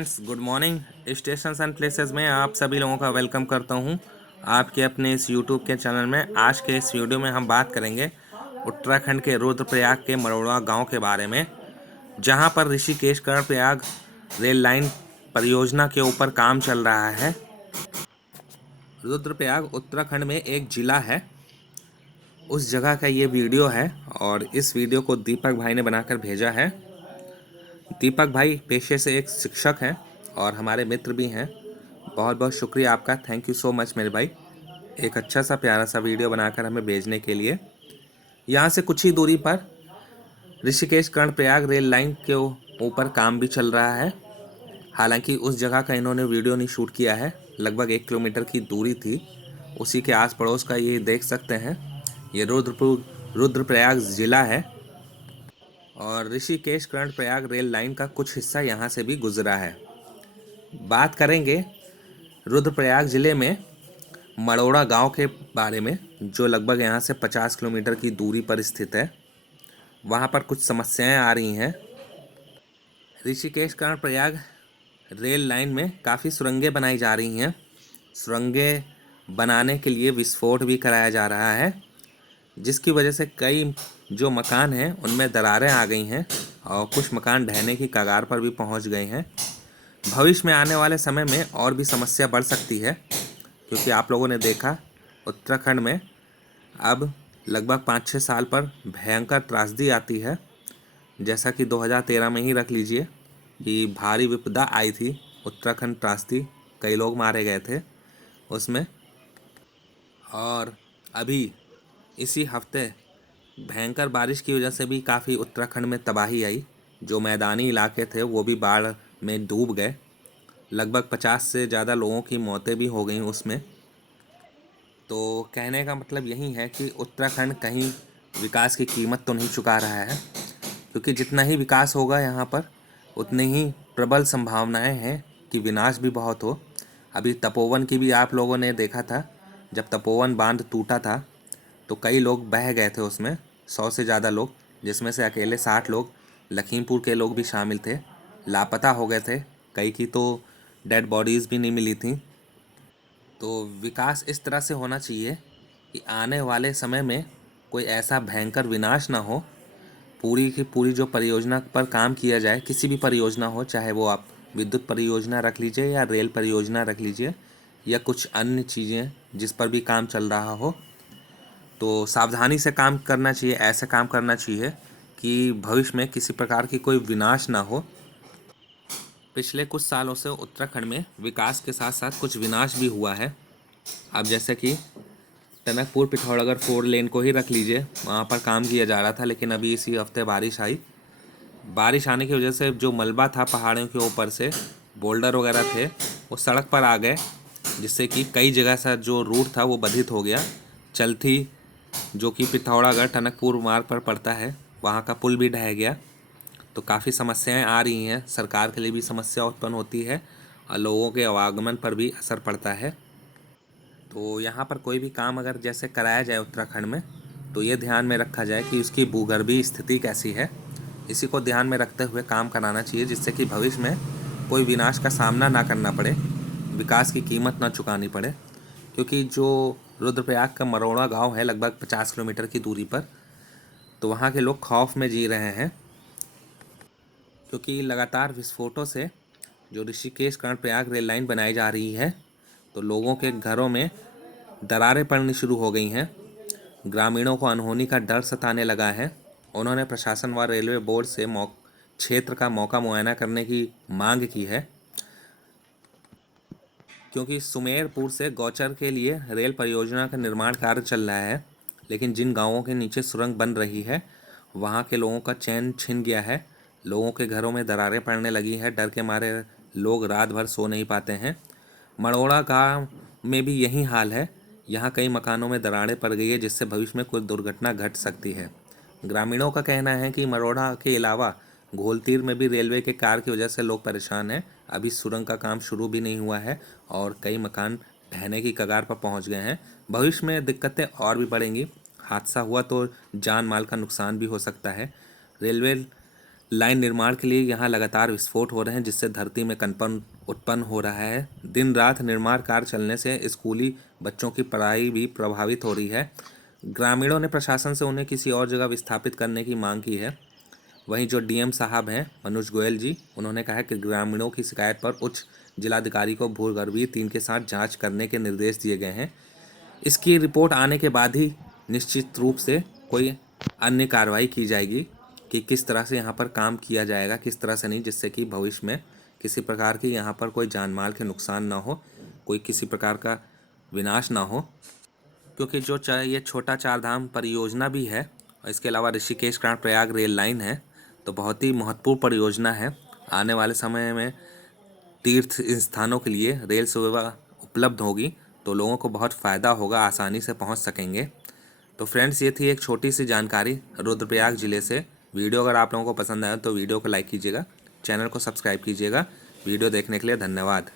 Friends, good morning. Stations and places में आप सभी लोगों का वेलकम करता हूं आपके अपने इस यूट्यूब के चैनल में। आज के इस वीडियो में हम बात करेंगे उत्तराखंड के रुद्रप्रयाग के मरोड़ा गांव के बारे में, जहां पर ऋषिकेश कर्णप्रयाग रेल लाइन परियोजना के ऊपर काम चल रहा है। रुद्रप्रयाग उत्तराखंड में एक जिला है, उस जगह का ये वीडियो है और इस वीडियो को दीपक भाई ने बनाकर भेजा है। दीपक भाई पेशे से एक शिक्षक हैं और हमारे मित्र भी हैं। बहुत बहुत शुक्रिया आपका, थैंक यू सो मच मेरे भाई, एक अच्छा सा प्यारा सा वीडियो बनाकर हमें भेजने के लिए। यहाँ से कुछ ही दूरी पर ऋषिकेश कर्णप्रयाग रेल लाइन के ऊपर काम भी चल रहा है। हालांकि उस जगह का इन्होंने वीडियो नहीं शूट किया है, लगभग 1 किलोमीटर की दूरी थी। उसी के आस पड़ोस का ये देख सकते हैं, ये रुद्रप्रयाग ज़िला है और ऋषिकेश कर्णप्रयाग रेल लाइन का कुछ हिस्सा यहाँ से भी गुजरा है। बात करेंगे रुद्रप्रयाग ज़िले में मड़ौड़ा गांव के बारे में, जो लगभग यहाँ से 50 किलोमीटर की दूरी पर स्थित है। वहाँ पर कुछ समस्याएं आ रही हैं। ऋषिकेश कर्णप्रयाग रेल लाइन में काफ़ी सुरंगें बनाई जा रही हैं। सुरंगें बनाने के लिए विस्फोट भी कराया जा रहा है, जिसकी वजह से कई जो मकान हैं उनमें दरारें आ गई हैं और कुछ मकान ढहने की कगार पर भी पहुंच गए हैं। भविष्य में आने वाले समय में और भी समस्या बढ़ सकती है, क्योंकि आप लोगों ने देखा उत्तराखंड में अब लगभग 5-6 साल पर भयंकर त्रासदी आती है। जैसा कि 2013 में ही रख लीजिए कि भारी विपदा आई थी, उत्तराखंड त्रासदी, कई लोग मारे गए थे उसमें। और अभी इसी हफ्ते भयंकर बारिश की वजह से भी काफ़ी उत्तराखंड में तबाही आई। जो मैदानी इलाके थे वो भी बाढ़ में डूब गए। लगभग 50 से ज़्यादा लोगों की मौतें भी हो गई उसमें। तो कहने का मतलब यही है कि उत्तराखंड कहीं विकास की कीमत तो नहीं चुका रहा है, क्योंकि जितना ही विकास होगा यहाँ पर उतनी ही प्रबल संभावनाएं हैं कि विनाश भी बहुत हो। अभी तपोवन की भी आप लोगों ने देखा था, जब तपोवन बांध टूटा था तो कई लोग बह गए थे उसमें, 100 से ज़्यादा लोग, जिसमें से अकेले 60 लोग लखीमपुर के लोग भी शामिल थे, लापता हो गए थे। कई की तो डेड बॉडीज़ भी नहीं मिली थी। तो विकास इस तरह से होना चाहिए कि आने वाले समय में कोई ऐसा भयंकर विनाश ना हो। पूरी की पूरी जो परियोजना पर काम किया जाए, किसी भी परियोजना हो, चाहे वो आप विद्युत परियोजना रख लीजिए या रेल परियोजना रख लीजिए या कुछ अन्य चीज़ें जिस पर भी काम चल रहा हो, तो सावधानी से काम करना चाहिए। ऐसे काम करना चाहिए कि भविष्य में किसी प्रकार की कोई विनाश ना हो। पिछले कुछ सालों से उत्तराखंड में विकास के साथ साथ कुछ विनाश भी हुआ है। अब जैसे कि टनकपुर पिथौरागढ़ 4 लेन को ही रख लीजिए, वहाँ पर काम किया जा रहा था, लेकिन अभी इसी हफ्ते बारिश आई। बारिश आने की वजह से जो मलबा था पहाड़ों के ऊपर से, बोल्डर वगैरह थे, वो सड़क पर आ गए, जिससे कि कई जगह से जो रूट था वो बाधित हो गया। चलथी, जो कि पिथौरागढ़ टनकपुर मार्ग पर पड़ता है, वहाँ का पुल भी ढह गया। तो काफ़ी समस्याएं आ रही हैं, सरकार के लिए भी समस्या उत्पन्न होती है और लोगों के आवागमन पर भी असर पड़ता है। तो यहाँ पर कोई भी काम अगर जैसे कराया जाए उत्तराखंड में, तो ये ध्यान में रखा जाए कि उसकी भूगर्भीय स्थिति कैसी है। इसी को ध्यान में रखते हुए काम कराना चाहिए, जिससे कि भविष्य में कोई विनाश का सामना ना करना पड़े, विकास की कीमत ना चुकानी पड़े। क्योंकि जो रुद्रप्रयाग का मरोड़ा गांव है लगभग 50 किलोमीटर की दूरी पर, तो वहाँ के लोग खौफ में जी रहे हैं, क्योंकि लगातार विस्फोटों से जो ऋषिकेश कर्णप्रयाग रेल लाइन बनाई जा रही है, तो लोगों के घरों में दरारें पड़नी शुरू हो गई हैं। ग्रामीणों को अनहोनी का डर सताने लगा है। उन्होंने प्रशासन व रेलवे बोर्ड से क्षेत्र का मौका मुआयना करने की मांग की है, क्योंकि सुमेरपुर से गौचर के लिए रेल परियोजना का निर्माण कार्य चल रहा है, लेकिन जिन गांवों के नीचे सुरंग बन रही है वहां के लोगों का चैन छिन गया है। लोगों के घरों में दरारें पड़ने लगी है, डर के मारे लोग रात भर सो नहीं पाते हैं। मड़ौड़ा गांव में भी यही हाल है। यहाँ कई मकानों में दरारें पड़ गई है, जिससे भविष्य में कोई दुर्घटना घट सकती है। ग्रामीणों का कहना है कि मरोड़ा के अलावा घोलतीर में भी रेलवे के कार्य की वजह से लोग परेशान हैं। अभी सुरंग का काम शुरू भी नहीं हुआ है और कई मकान ढहने की कगार पर पहुंच गए हैं। भविष्य में दिक्कतें और भी बढ़ेंगी। हादसा हुआ तो जान माल का नुकसान भी हो सकता है। रेलवे लाइन निर्माण के लिए यहाँ लगातार विस्फोट हो रहे हैं, जिससे धरती में कंपन उत्पन्न हो रहा है। दिन रात निर्माण कार्य चलने से स्कूली बच्चों की पढ़ाई भी प्रभावित हो रही है। ग्रामीणों ने प्रशासन से उन्हें किसी और जगह विस्थापित करने की मांग की है। वहीं जो डीएम साहब हैं मनोज गोयल जी, उन्होंने कहा है कि ग्रामीणों की शिकायत पर उच्च जिलाधिकारी को भूगर्भीय टीम के साथ जांच करने के निर्देश दिए गए हैं। इसकी रिपोर्ट आने के बाद ही निश्चित रूप से कोई अन्य कार्रवाई की जाएगी कि किस तरह से यहाँ पर काम किया जाएगा, किस तरह से नहीं, जिससे कि भविष्य में किसी प्रकार की यहाँ पर कोई जान माल के नुकसान ना हो, कोई किसी प्रकार का विनाश ना हो। क्योंकि जो ये छोटा चार धाम परियोजना भी है और इसके अलावा ऋषिकेश कर्णप्रयाग रेल लाइन है, तो बहुत ही महत्वपूर्ण परियोजना है। आने वाले समय में तीर्थ स्थानों के लिए रेल सुविधा उपलब्ध होगी तो लोगों को बहुत फ़ायदा होगा, आसानी से पहुंच सकेंगे। तो फ्रेंड्स, ये थी एक छोटी सी जानकारी रुद्रप्रयाग ज़िले से। वीडियो अगर आप लोगों को पसंद आया तो वीडियो को लाइक कीजिएगा, चैनल को सब्सक्राइब कीजिएगा। वीडियो देखने के लिए धन्यवाद।